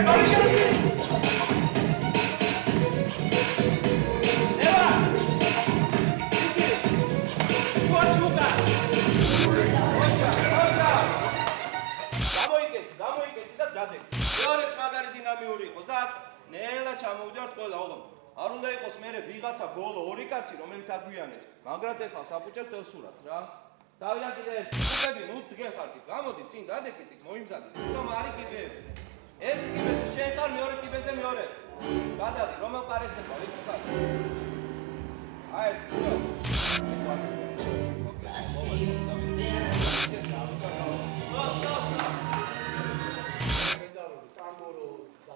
მეორეც მაგარი დინამიური იყოს და ნელა ჩამოვიდართ ყველა ოღონდ. არ უნდა იყოს მერე ვიღაცა ბოლო ორი კაცი რომელიც აგვიანებს. მაგრად ეხავს აფუჭებს თელ სურათს რა. დავიდან კიდე ფუტები ნუ დგეხართ. გამოდი წინ დადექით იქ მოიმზადეთ. თვითონ არი კიბეები. ერთ კიბეზე შენ ხარ მეორე კიბეზე მეორე. გადადი რომელ ყარეზე ხარ ის ხარ. აი ეს ხო.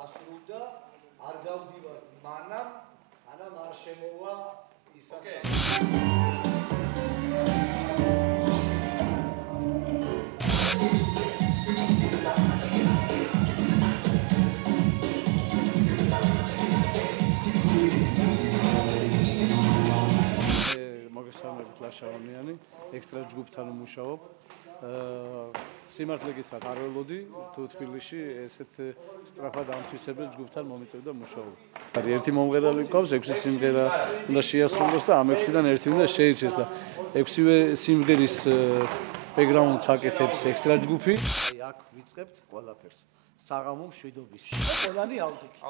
დასრულდა არ გავდივართ მანამ ანამ არ შემოვა ისა მოგესალმებით ლაშავანიანი ექსტრა ჯგუფთან ვმუშაობ სიმართლე გითხრათ არ ველოდი თუ თბილისში ესეთ სწრაფად ამთვისებელ ჯგუფთან მომიწევდა მუშაობა. არის ერთი მომღერალი გვყავს, 6 სიმღერა უნდა შეასრულოს და ამ 6-დან ერთი უნდა შეირჩეს და 6-ვე სიმღერის ბექგრაუნდს აკეთებს ექსტრა ჯგუფი. აი აქ ვიწყებთ ყველაფერს. საღამო მშვიდობის. ყველანი ავდექით.